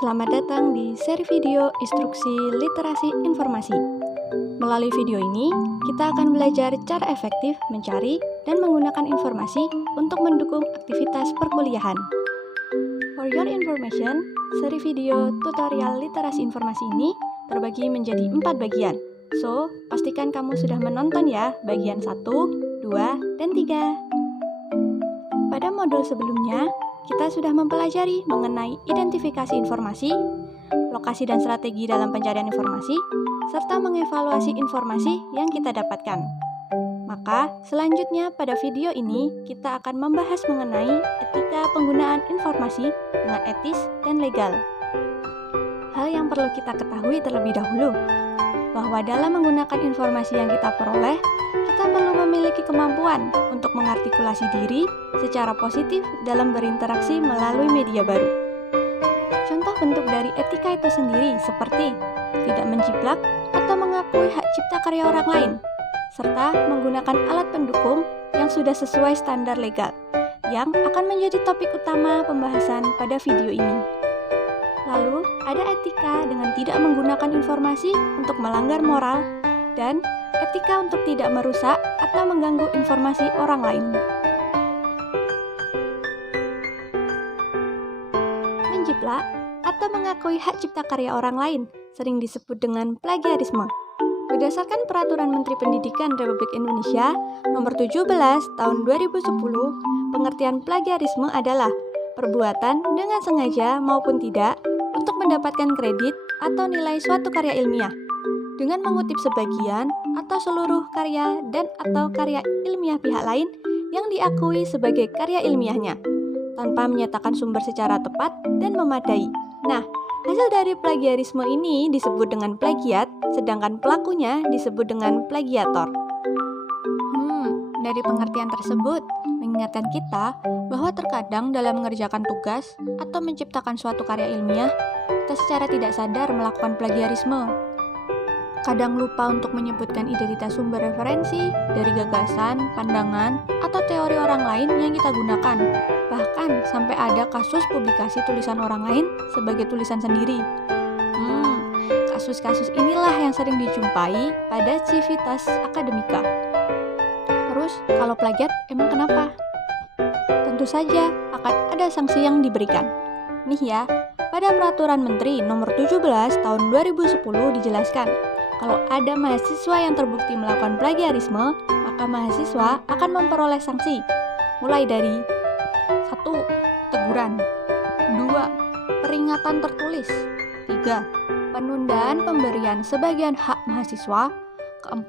selamat datang di seri video instruksi literasi informasi. Melalui video ini, kita akan belajar cara efektif mencari dan menggunakan informasi untuk mendukung aktivitas perkuliahan. For your information, seri video tutorial literasi informasi ini terbagi menjadi 4 bagian. So, pastikan kamu sudah menonton ya bagian 1, 2, dan 3. Pada modul sebelumnya, kita sudah mempelajari mengenai identifikasi informasi, lokasi dan strategi dalam pencarian informasi, serta mengevaluasi informasi yang kita dapatkan. Maka, selanjutnya pada video ini kita akan membahas mengenai etika penggunaan informasi dengan etis dan legal. Hal yang perlu kita ketahui terlebih dahulu, bahwa dalam menggunakan informasi yang kita peroleh, kita perlu memiliki kemampuan untuk mengartikulasi diri secara positif dalam berinteraksi melalui media baru. Contoh bentuk dari etika itu sendiri seperti tidak menjiplak atau mengakui hak cipta karya orang lain, serta menggunakan alat pendukung yang sudah sesuai standar legal, yang akan menjadi topik utama pembahasan pada video ini. Lalu, ada etika dengan tidak menggunakan informasi untuk melanggar moral, dan etika untuk tidak merusak atau mengganggu informasi orang lain. Menjiplak atau mengakui hak cipta karya orang lain sering disebut dengan plagiarisme. Berdasarkan Peraturan Menteri Pendidikan Republik Indonesia Nomor 17 Tahun 2010, pengertian plagiarisme adalah perbuatan dengan sengaja maupun tidak untuk mendapatkan kredit atau nilai suatu karya ilmiah dengan mengutip sebagian atau seluruh karya dan atau karya ilmiah pihak lain yang diakui sebagai karya ilmiahnya, tanpa menyatakan sumber secara tepat dan memadai. Nah, hasil dari plagiarisme ini disebut dengan plagiat, sedangkan pelakunya disebut dengan plagiator. Dari pengertian tersebut, mengingatkan kita bahwa terkadang dalam mengerjakan tugas atau menciptakan suatu karya ilmiah, kita secara tidak sadar melakukan plagiarisme. Kadang lupa untuk menyebutkan identitas sumber referensi dari gagasan, pandangan, atau teori orang lain yang kita gunakan. Bahkan sampai ada kasus publikasi tulisan orang lain sebagai tulisan sendiri. Kasus-kasus inilah yang sering dijumpai pada Civitas Akademika. Terus, kalau plagiat, emang kenapa? Tentu saja akan ada sanksi yang diberikan. Nih ya, pada Peraturan Menteri Nomor 17 Tahun 2010 dijelaskan, kalau ada mahasiswa yang terbukti melakukan plagiarisme, maka mahasiswa akan memperoleh sanksi, mulai dari 1. Teguran 2. Peringatan tertulis 3. Penundaan pemberian sebagian hak mahasiswa 4.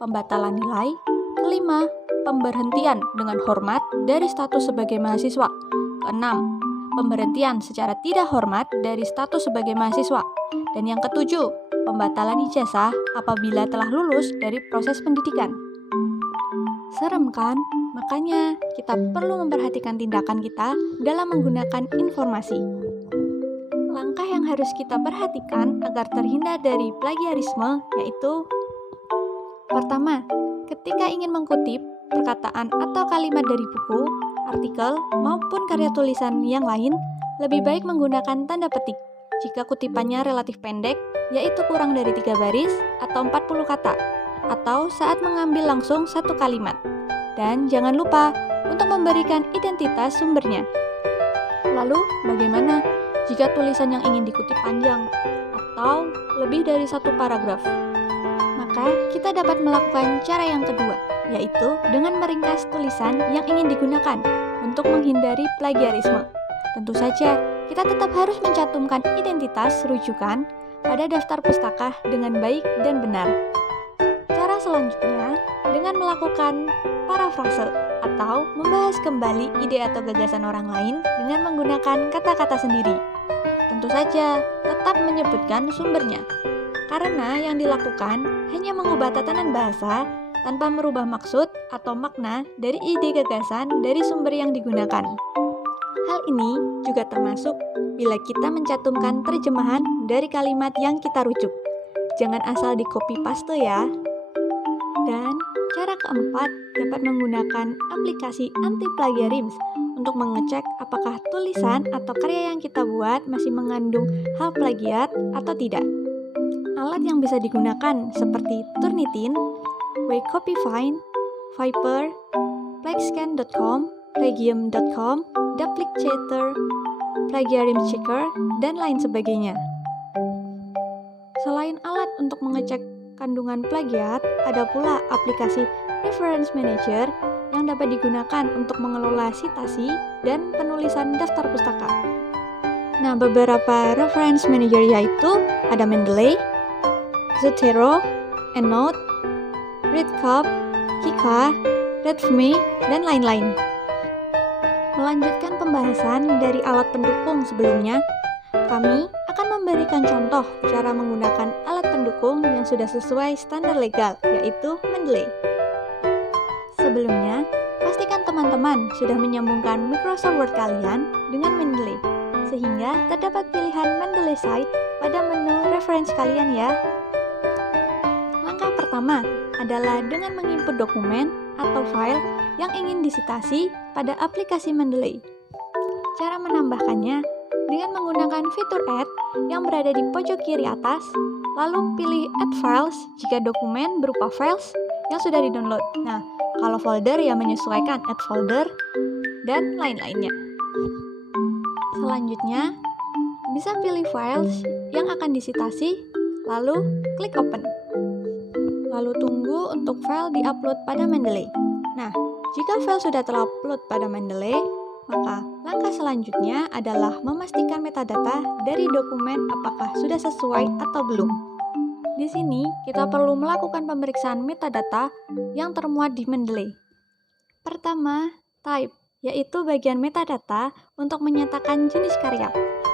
Pembatalan nilai 5. Pemberhentian dengan hormat dari status sebagai mahasiswa 6. Pemberhentian secara tidak hormat dari status sebagai mahasiswa. Dan yang ketujuh, pembatalan ijazah apabila telah lulus dari proses pendidikan. Serem kan? Makanya kita perlu memperhatikan tindakan kita dalam menggunakan informasi. Langkah yang harus kita perhatikan agar terhindar dari plagiarisme yaitu: pertama, ketika ingin mengutip perkataan atau kalimat dari buku, artikel, maupun karya tulisan yang lain, lebih baik menggunakan tanda petik jika kutipannya relatif pendek, yaitu kurang dari 3 baris atau 40 kata, atau saat mengambil langsung satu kalimat. Dan jangan lupa untuk memberikan identitas sumbernya. Lalu, bagaimana jika tulisan yang ingin dikutip panjang atau lebih dari satu paragraf? Maka, kita dapat melakukan cara yang kedua, yaitu dengan meringkas tulisan yang ingin digunakan untuk menghindari plagiarisme. Tentu saja, kita tetap harus mencantumkan identitas rujukan pada daftar pustaka dengan baik dan benar. Cara selanjutnya, dengan melakukan parafrase atau membahas kembali ide atau gagasan orang lain dengan menggunakan kata-kata sendiri. Tentu saja, tetap menyebutkan sumbernya. Karena yang dilakukan hanya mengubah tatanan bahasa tanpa merubah maksud atau makna dari ide gagasan dari sumber yang digunakan. Hal ini juga termasuk bila kita mencantumkan terjemahan dari kalimat yang kita rujuk. Jangan asal di-copy paste ya. Dan cara keempat, dapat menggunakan aplikasi anti-plagiarisme untuk mengecek apakah tulisan atau karya yang kita buat masih mengandung hal plagiat atau tidak. Alat yang bisa digunakan seperti Turnitin, Copyfind, Viper, Plagscan.com, Plagium.com, Duplicator, Plagiarism Checker, dan lain sebagainya. Selain alat untuk mengecek kandungan plagiat, ada pula aplikasi Reference Manager yang dapat digunakan untuk mengelola citasi dan penulisan daftar pustaka. Nah, beberapa reference manager yaitu ada Mendeley, Zotero, EndNote, ReadCup, Kika, Readme, dan lain-lain. Melanjutkan pembahasan dari alat pendukung sebelumnya, kami akan memberikan contoh cara menggunakan alat pendukung yang sudah sesuai standar legal, yaitu Mendeley. Sebelumnya, pastikan teman-teman sudah menyambungkan Microsoft Word kalian dengan Mendeley, sehingga terdapat pilihan Mendeley Site pada menu reference kalian ya. Langkah pertama adalah dengan menginput dokumen atau file yang ingin disitasi pada aplikasi Mendeley. Cara menambahkannya dengan menggunakan fitur Add yang berada di pojok kiri atas, lalu pilih Add Files jika dokumen berupa files yang sudah di-download. Nah, kalau folder ya menyesuaikan Add Folder, dan lain-lainnya. Selanjutnya, bisa pilih files yang akan disitasi, lalu klik Open. Lalu tunggu untuk file di-upload pada Mendeley. Nah, jika file sudah terupload pada Mendeley, maka langkah selanjutnya adalah memastikan metadata dari dokumen apakah sudah sesuai atau belum. Di sini, kita perlu melakukan pemeriksaan metadata yang termuat di Mendeley. Pertama, type, yaitu bagian metadata untuk menyatakan jenis karya.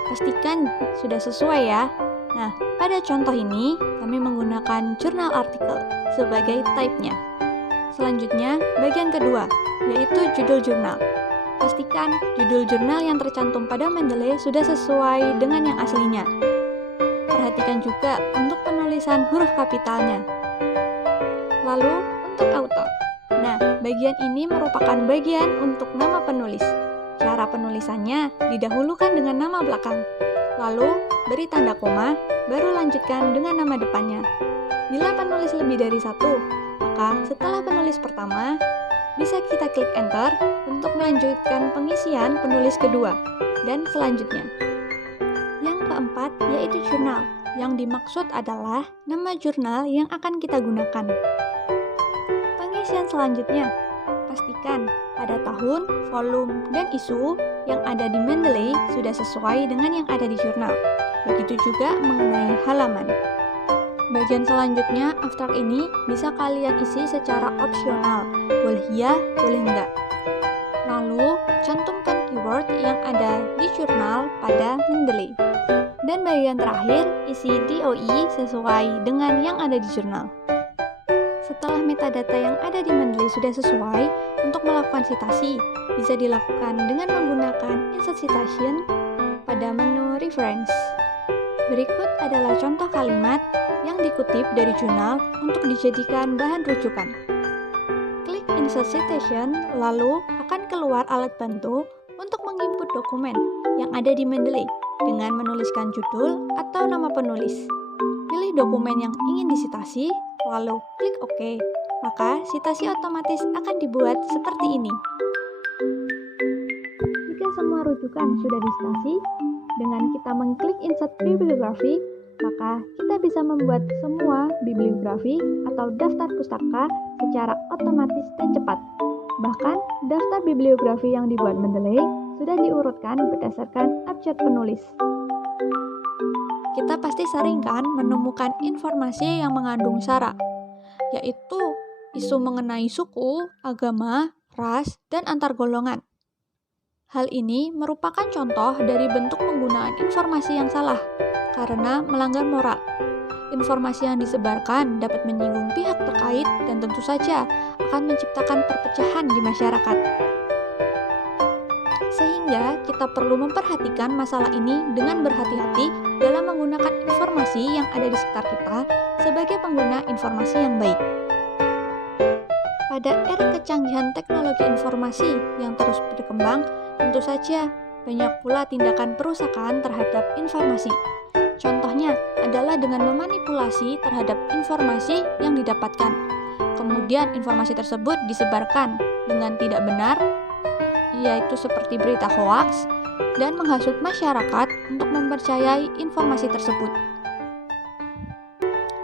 Pastikan sudah sesuai ya. Nah, pada contoh ini, kami menggunakan jurnal artikel sebagai type-nya. Selanjutnya, bagian kedua, yaitu judul jurnal. Pastikan judul jurnal yang tercantum pada Mendeley sudah sesuai dengan yang aslinya. Perhatikan juga untuk penulisan huruf kapitalnya. Lalu, untuk author. Nah, bagian ini merupakan bagian untuk nama penulis. Cara penulisannya didahulukan dengan nama belakang. Lalu, beri tanda koma, baru lanjutkan dengan nama depannya. Bila penulis lebih dari satu, maka setelah penulis pertama, bisa kita klik Enter untuk melanjutkan pengisian penulis kedua, dan selanjutnya. Yang keempat, yaitu jurnal. Yang dimaksud adalah nama jurnal yang akan kita gunakan. Pengisian selanjutnya, pastikan pada tahun, volume, dan isu yang ada di Mendeley sudah sesuai dengan yang ada di jurnal. Begitu juga mengenai halaman. Bagian selanjutnya, abstrak ini bisa kalian isi secara opsional, boleh iya, boleh enggak. Lalu, cantumkan keyword yang ada di jurnal pada Mendeley. Dan bagian terakhir, isi DOI sesuai dengan yang ada di jurnal. Setelah metadata yang ada di Mendeley sudah sesuai, untuk melakukan citasi bisa dilakukan dengan menggunakan Insert Citation pada menu Reference. Berikut adalah contoh kalimat yang dikutip dari jurnal untuk dijadikan bahan rujukan. Klik Insert Citation, lalu akan keluar alat bantu untuk menginput dokumen yang ada di Mendeley dengan menuliskan judul atau nama penulis. Pilih dokumen yang ingin disitasi, lalu klik OK. Maka citasi otomatis akan dibuat seperti ini. Jika semua rujukan sudah disitasi, dengan kita mengklik Insert Bibliografi, maka kita bisa membuat semua bibliografi atau daftar pustaka secara otomatis dan cepat. Bahkan, daftar bibliografi yang dibuat Mendeley sudah diurutkan berdasarkan abjad penulis. Kita pasti sering kan menemukan informasi yang mengandung sara, yaitu isu mengenai suku, agama, ras, dan antar golongan. Hal ini merupakan contoh dari bentuk penggunaan informasi yang salah karena melanggar moral. Informasi yang disebarkan dapat menyinggung pihak terkait dan tentu saja akan menciptakan perpecahan di masyarakat. Sehingga kita perlu memperhatikan masalah ini dengan berhati-hati dalam menggunakan informasi yang ada di sekitar kita sebagai pengguna informasi yang baik. Pada era kecanggihan teknologi informasi yang terus berkembang, Tentu saja, banyak pula tindakan perusakan terhadap informasi. Contohnya adalah dengan memanipulasi terhadap informasi yang didapatkan. Kemudian informasi tersebut disebarkan dengan tidak benar, yaitu seperti berita hoaks, dan menghasut masyarakat untuk mempercayai informasi tersebut.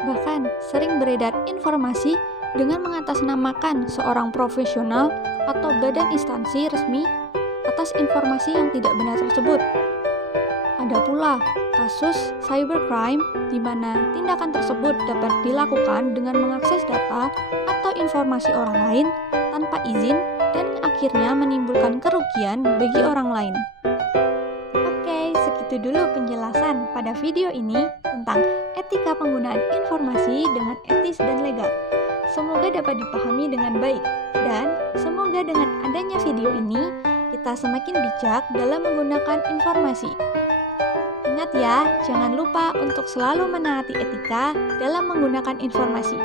Bahkan sering beredar informasi dengan mengatasnamakan seorang profesional atau badan instansi resmi atas informasi yang tidak benar tersebut. Ada pula kasus cybercrime di mana tindakan tersebut dapat dilakukan dengan mengakses data atau informasi orang lain tanpa izin dan akhirnya menimbulkan kerugian bagi orang lain. Oke, segitu dulu penjelasan pada video ini tentang etika penggunaan informasi dengan etis dan legal. Semoga dapat dipahami dengan baik dan semoga dengan adanya video ini kita semakin bijak dalam menggunakan informasi. Ingat ya, jangan lupa untuk selalu menaati etika dalam menggunakan informasi.